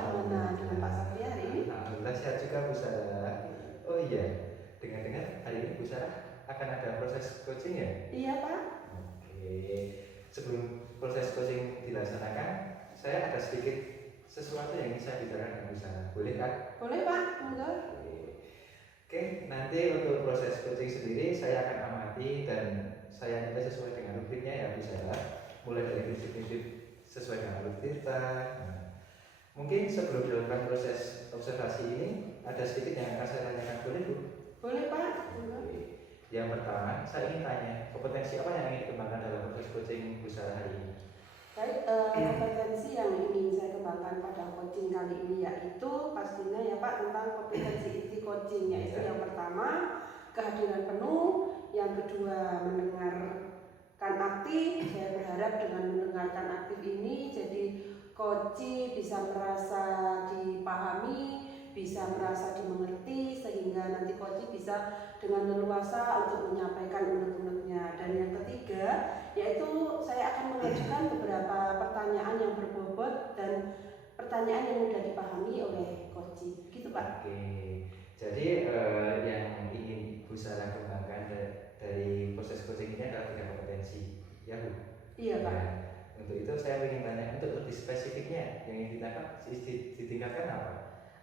gimana dengan Pak Satria hari ini? Alhamdulillah sehat juga Bu Sarah. Oh iya, dengar-dengar hari ini Bu Sarah akan ada proses coaching ya? Iya Pak. Oke, sebelum proses coaching dilaksanakan, saya ada sedikit sesuatu yang ingin saya bicarakan dengan Bu Sarah. Boleh kan? Boleh Pak, enggak? Oke, nanti untuk proses coaching sendiri saya akan amati dan saya nilai sesuai dengan rubriknya ya Bu Sarah. Mulai dari prinsip-prinsip sesuai dengan alur kita. Mungkin sebelum dilakukan proses observasi ini ada sedikit yang akan saya tanyakan, boleh Bu? Boleh Pak. Yang pertama, saya ingin tanya kompetensi apa yang ingin dikembangkan dalam proses coaching Bu Sarah hari ini? Baik, kompetensi yang ingin saya kembangkan pada coaching kali ini yaitu pastinya ya Pak tentang kompetensi inti coaching, yaitu yang pertama kehadiran penuh, yang kedua mendengarkan aktif. Saya berharap dengan mendengarkan aktif ini jadi coach bisa merasa dipahami, bisa merasa dimengerti, sehingga nanti coach bisa dengan leluasa untuk menyampaikan unek-uneknya. Dan yang ketiga yaitu saya akan mengajukan beberapa pertanyaan yang berbobot dan pertanyaan yang mudah dipahami oleh coach. Gitu Pak. Oke, jadi yang ingin Bu Sarah kembangkan dari proses coaching ini adalah 3 kompetensi, ya Bu? Iya Pak. Untuk itu saya ingin tanya untuk lebih spesifiknya yang ingin ditingkatkan apa?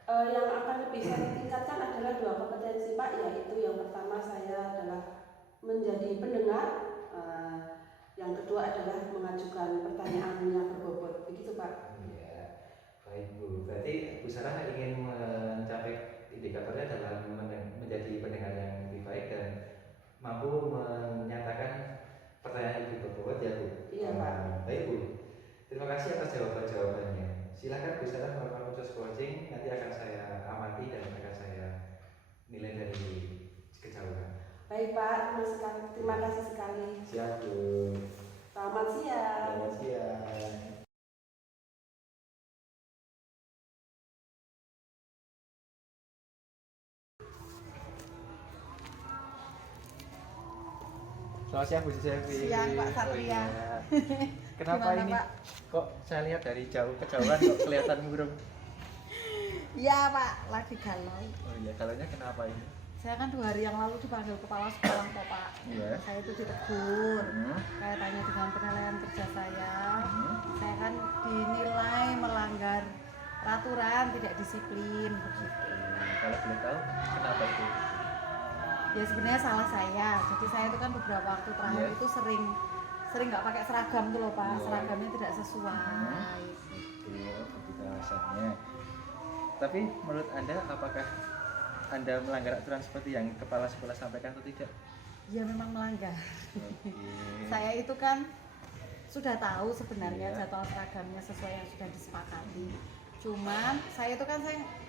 Yang akan bisa ditingkatkan adalah 2 kompetensi Pak, yaitu yang pertama saya adalah menjadi pendengar, yang kedua adalah mengajukan pertanyaan yang berbobot. Begitu Pak. Iya, baik Bu. Berarti Bu Sarah ingin mencapai indikatornya dalam menjadi pendengar yang lebih baik dan mampu menyatakan pertanyaan yang lebih berbobot ya Bu? Iya Pak. Baik Bu, terima kasih atas jawabannya. Silakan Bu Sarah melakukan proses coaching, nanti akan saya amati dan akan saya nilai dari kejauhan. Baik Pak, terima kasih sekali. Siap Bu. Selamat siang. Selamat siang. Selamat siang Bu Selvi. Siang Pak Satria. Oh, iya. Kenapa Gimana, ini? Pak? Kok saya lihat dari kejauhan kok kelihatan murung? Iya Pak, lagi galau. Oh iya, galaunya kenapa ini? Saya kan 2 hari yang lalu dipanggil kepala sekolah kok Pak. Iya. Saya itu ditegur. Kaitannya dengan penilaian kerja saya. Saya kan dinilai melanggar peraturan, tidak disiplin begitu. Kalau boleh tahu kenapa itu? Ya sebenarnya salah saya. Jadi saya itu kan beberapa waktu terakhir itu sering nggak pakai seragam tuh loh Pak. Seragamnya tidak sesuai. Oke, begitu alasannya. Tapi menurut Anda apakah Anda melanggar aturan seperti yang kepala sekolah sampaikan atau tidak? Ya memang melanggar. Oke. Saya itu kan sudah tahu sebenarnya jadwal seragamnya sesuai yang sudah disepakati. Cuman saya itu kan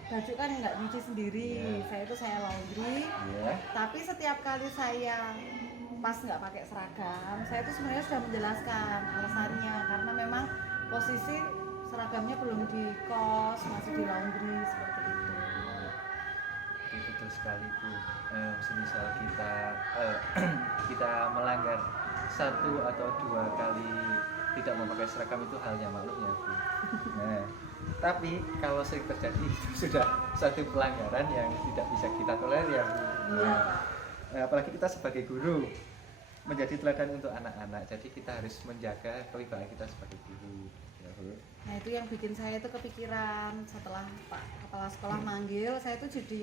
baju kan nggak nyuci sendiri, saya laundry. Tapi setiap kali saya pas nggak pakai seragam, saya itu sebenarnya sudah menjelaskan alasannya karena memang posisi seragamnya belum di kos, masih di laundry seperti itu. Oke, betul sekali Bu. Semisal kita melanggar 1 atau 2 kali tidak memakai seragam itu halnya maklum ya Bu. Nah, tapi kalau sering terjadi itu sudah satu pelanggaran yang tidak bisa kita tolerir ya Bu. Iya Pak. Apalagi kita sebagai guru menjadi teladan untuk anak-anak, jadi kita harus menjaga kewibawaan kita sebagai guru ya Bu. Nah itu yang bikin saya itu kepikiran setelah Pak Kepala Sekolah manggil, saya itu jadi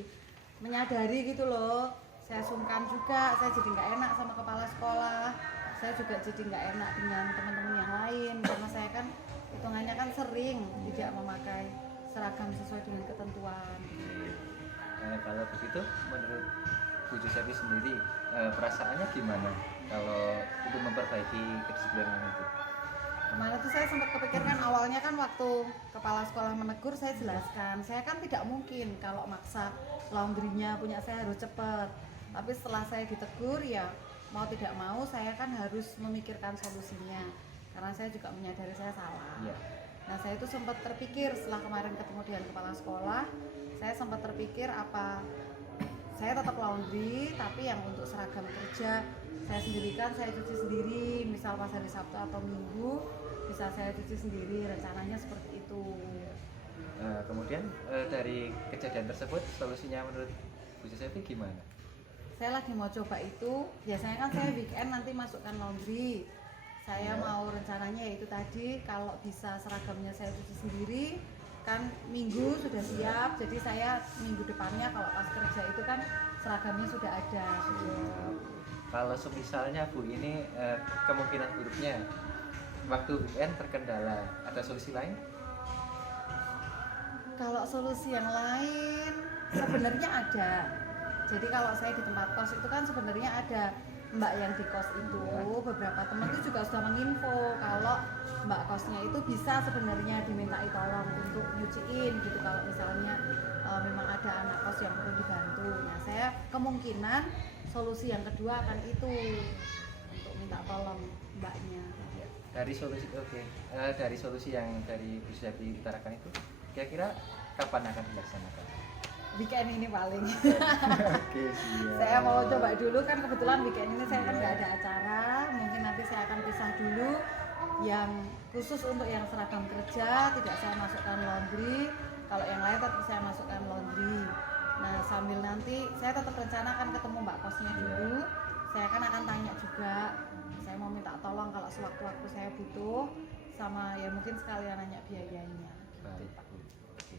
menyadari gitu loh. Saya sungkan juga, saya jadi nggak enak sama Kepala Sekolah. Saya juga jadi nggak enak dengan teman-teman yang lain karena saya kan hitungannya kan sering tidak memakai seragam sesuai dengan ketentuan. Kalau begitu menurut Bu Josefi sendiri perasaannya gimana kalau untuk memperbaiki kedisiplinan itu? Kemarin tuh saya sempat kepikirkan awalnya kan waktu kepala sekolah menegur saya jelaskan saya kan tidak mungkin kalau maksa laundrynya punya saya harus cepat. Tapi setelah saya ditegur ya mau tidak mau saya kan harus memikirkan solusinya karena saya juga menyadari saya salah. Nah saya itu sempat terpikir setelah kemarin ketemu dengan kepala sekolah, saya sempat terpikir apa saya tetap laundry tapi yang untuk seragam kerja saya sendirikan, saya cuci sendiri, misal pas hari Sabtu atau Minggu bisa saya cuci sendiri, rencananya seperti itu. Kemudian dari kejadian tersebut solusinya menurut Bu Josefi gimana? Saya lagi mau coba itu, biasanya kan saya weekend nanti masukkan laundry. Saya Ya. mau rencananya yaitu tadi kalau bisa seragamnya saya cuci sendiri, kan minggu sudah siap, jadi saya minggu depannya kalau pas kerja itu kan seragamnya sudah ada. Kalau misalnya Bu ini kemungkinan buruknya waktu weekend terkendala, ada solusi lain? Kalau solusi yang lain sebenarnya ada. Jadi kalau saya di tempat kos itu kan sebenarnya ada mbak yang di kos itu, beberapa teman itu juga sudah menginfo kalau mbak kosnya itu bisa sebenarnya dimintai tolong untuk nyuciin gitu kalau misalnya memang ada anak kos yang perlu dibantu. Nah saya kemungkinan solusi yang kedua akan itu untuk minta tolong mbaknya. Dari solusi dari solusi yang dari Bu Josefi utarakan itu kira-kira kapan akan dilaksanakan? Weekend ini paling. Oke, siap. Saya mau coba dulu kan kebetulan weekend ini saya kan nggak ada acara, mungkin nanti saya akan pisah dulu yang khusus untuk yang seragam kerja tidak saya masukkan laundry, kalau yang lain tetap saya masukkan laundry. Nah sambil nanti saya tetap rencanakan ketemu mbak kosnya dulu, saya kan akan tanya juga, saya mau minta tolong kalau sewaktu-waktu saya butuh, sama ya mungkin sekalian nanya biayanya. Baik, Bu. Oke.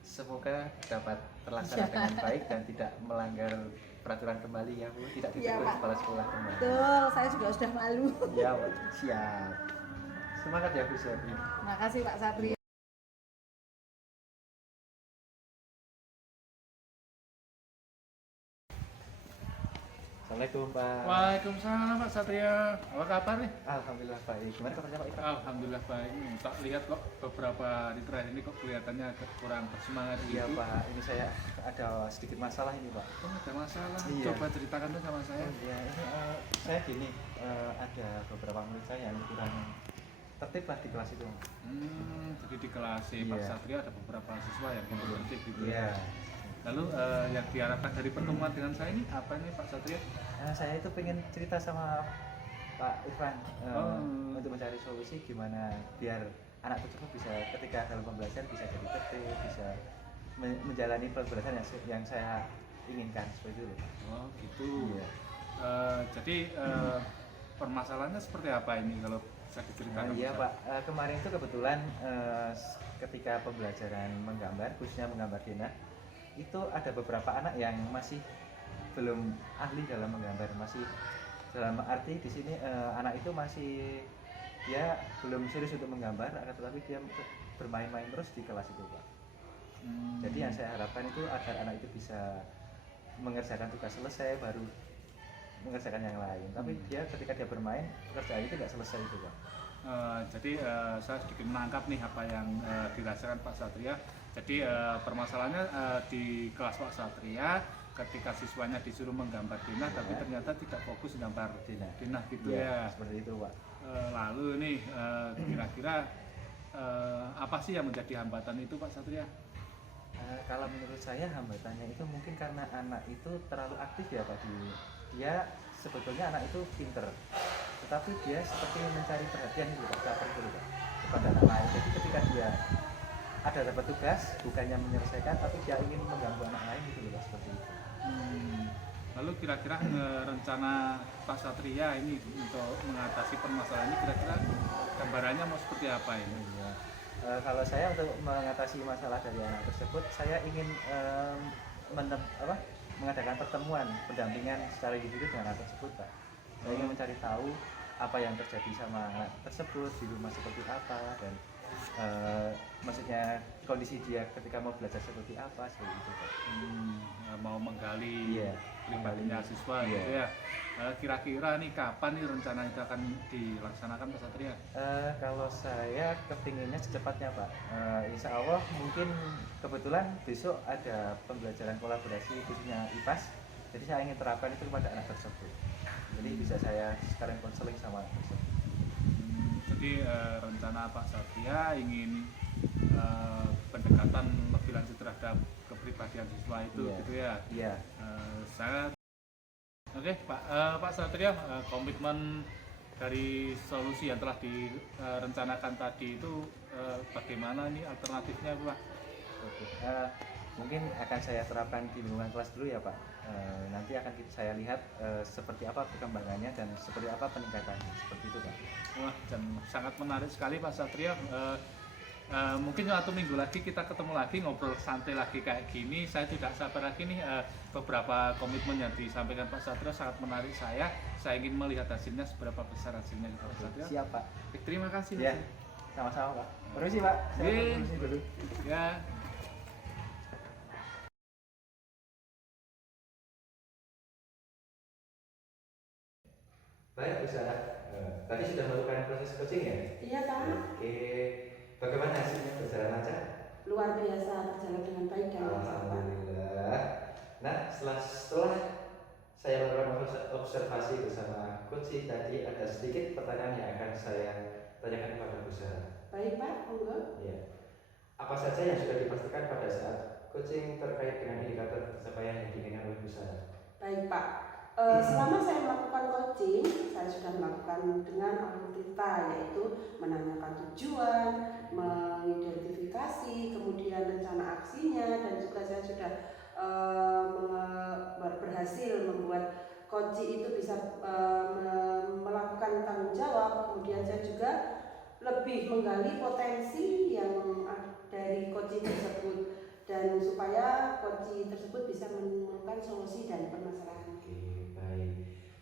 Semoga dapat terlaksana dengan baik dan tidak melanggar peraturan kembali ya Bu, tidak Iya, ditegur Pak. kepala sekolah kembali. Betul, saya juga sudah malu. Ya, Bu. Siap. Semangat ya Bu Josefi. Makasih Pak Satria. Assalamualaikum Pak. Waalaikumsalam Pak Satria. Apa kabar nih? Alhamdulillah baik. Gimana kabarnya Pak Irfan? Alhamdulillah baik. Tak lihat kok beberapa hari terakhir ini kok kelihatannya agak kurang bersemangat Iya gitu. Pak, ini saya ada sedikit masalah ini Pak. Oh, ada masalah. Iya. Coba ceritakan tuh sama saya. Iya, ini saya gini, ada beberapa murid saya yang kurang tertib lah di kelas itu. Jadi di kelas Pak Iya. Satria ada beberapa siswa yang kurang tertib gitu. Iya. Lalu yang diharapkan dari pertemuan dengan saya ini apa nih Pak Satria? Saya itu pengen cerita sama Pak Irfan untuk mencari solusi gimana biar anak tersebut bisa ketika dalam pembelajaran bisa jadi tertib, bisa menjalani pembelajaran yang saya inginkan seperti itu. Oh gitu. Iya. Jadi permasalahannya seperti apa ini kalau bisa diceritakan? Iya Pak? Pak, kemarin itu kebetulan ketika pembelajaran menggambar, khususnya menggambar denah, itu ada beberapa anak yang masih belum ahli dalam menggambar, masih dalam arti di sini anak itu masih dia belum serius untuk menggambar, tetapi dia bermain-main terus di kelas itu Pak. Jadi yang saya harapkan itu agar anak itu bisa mengerjakan tugas selesai baru mengerjakan yang lain. Tapi dia ketika dia bermain pekerjaan itu tidak selesai itu Pak. Jadi saya sedikit menangkap nih apa yang dirasakan Pak Satria. Jadi permasalahannya di kelas Pak Satria ketika siswanya disuruh menggambar denah tapi ternyata tidak fokus menggambar denah gitu ya. Seperti itu Pak. Lalu nih kira-kira apa sih yang menjadi hambatan itu Pak Satria? Kalau menurut saya hambatannya itu mungkin karena anak itu terlalu aktif ya Pak. Dia sebetulnya anak itu pinter, tetapi dia seperti mencari perhatian itu Pak, caper gitu Pak, kepada anak lain. Jadi ketika dia ada dapat tugas, bukannya menyelesaikan, tapi dia ingin mengganggu anak lain gitu Pak, seperti itu. Lalu kira-kira rencana Pak Satria ini untuk mengatasi permasalahan ini kira-kira gambarannya mau seperti apa ini? Iya. Kalau saya untuk mengatasi masalah dari anak tersebut, saya ingin mengadakan pertemuan pendampingan secara individu dengan anak tersebut Pak. Saya ingin mencari tahu apa yang terjadi sama anak tersebut di rumah seperti apa dan maksudnya kondisi dia ketika mau belajar seperti apa seperti itu Pak. Mau menggali pribadinya siswa Iya. gitu ya. Kira-kira nih kapan nih rencana itu akan dilaksanakan Pak Satria? Kalau saya kepinginnya secepatnya Pak. Insya Allah mungkin kebetulan besok ada pembelajaran kolaborasi khususnya IPAS. Jadi saya ingin terapkan itu kepada anak tersebut. Jadi bisa saya sekalian konseling sama anak tersebut. Jadi rencana Pak Satria ingin pendekatan lebih lanjut terhadap kepribadian siswa itu gitu ya. Iya. Oke Pak Satria, komitmen dari solusi yang telah direncanakan tadi itu bagaimana ini alternatifnya Pak? Oke. Mungkin akan saya terapkan di lingkungan kelas dulu ya Pak. Nanti akan saya lihat seperti apa perkembangannya dan seperti apa peningkatannya, seperti itu Pak. Wah, dan sangat menarik sekali Pak Satria. Mungkin satu minggu lagi kita ketemu lagi ngobrol santai lagi kayak gini. Saya tidak sabar lagi nih, beberapa komitmen yang disampaikan Pak Satria sangat menarik saya. Saya ingin melihat hasilnya seberapa besar hasilnya Pak Satria. Siap Pak. Terima kasih. Ya, sama-sama Pak. Permisi Pak. Saya permisi dulu. Ya. Baik, Bu Sarah. Tadi sudah melakukan proses coaching ya? Iya Pak, Oke. Bagaimana hasilnya, berjalan lancar? luar biasa, berjalan dengan baik dan lancar Pak. Alhamdulillah. Nah, setelah saya melakukan observasi bersama coaching tadi, ada sedikit pertanyaan yang akan saya tanyakan kepada Bu Sarah. Baik Pak, monggo. Ya. Apa saja yang sudah dipastikan pada saat coaching terkait dengan indikator pencapaian yang diinginkan oleh Bu Sarah? Baik Pak, selama saya melakukan coaching, saya sudah melakukan dengan alutsista, yaitu menanyakan tujuan, mengidentifikasi, kemudian rencana aksinya, dan juga saya sudah berhasil membuat coaching itu bisa melakukan tanggung jawab. Kemudian saya juga lebih menggali potensi yang dari coaching tersebut, dan supaya coaching tersebut bisa menemukan solusi dan permasalahan. Oke, baik.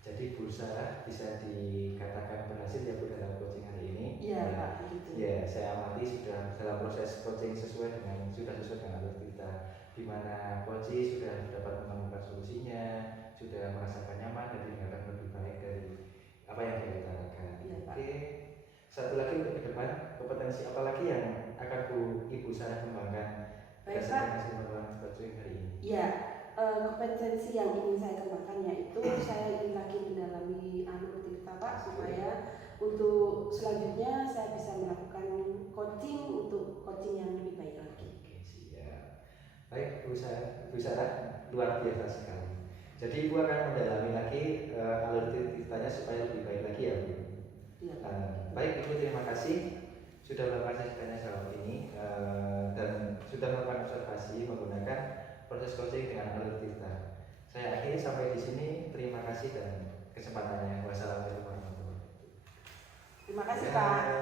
Jadi Bu Sarah bisa dikatakan berhasil ya Bu dalam coaching hari ini. Iya Pak, begitu. Ya, saya amati sudah dalam proses coaching sudah sesuai dengan alur kita, di mana coaching sudah dapat menemukan solusinya, sudah merasakan nyaman dan didengarkan lebih baik dari apa yang dia utarakan. Iya, Pak. Oke. Satu lagi untuk ke depan, kompetensi apa lagi yang akan Ibu Sarah kembangkan Baik, berdasarkan Pak. hasil melakukan coaching hari ini? Ya, kompetensi yang ingin saya kembangkan yaitu saya ingin lagi mendalami alutsista Pak, supaya untuk selanjutnya saya bisa melakukan coaching untuk coaching yang lebih baik lagi. Oke, siap. Baik, Bu Sarah, luar biasa sekali. Jadi Ibu akan mendalami lagi alutsistanya supaya lebih baik lagi ya Bu. Iya, Pak. Baik Ibu, terima kasih sudah melakukan tanya jawab ini dan sudah melakukan observasi menggunakan proses coaching dengan alutsista. Saya akhiri sampai di sini. Terima kasih dan kesempatannya. Wassalamualaikum warahmatullahi wabarakatuh. Terima kasih Ya, Pak. ya.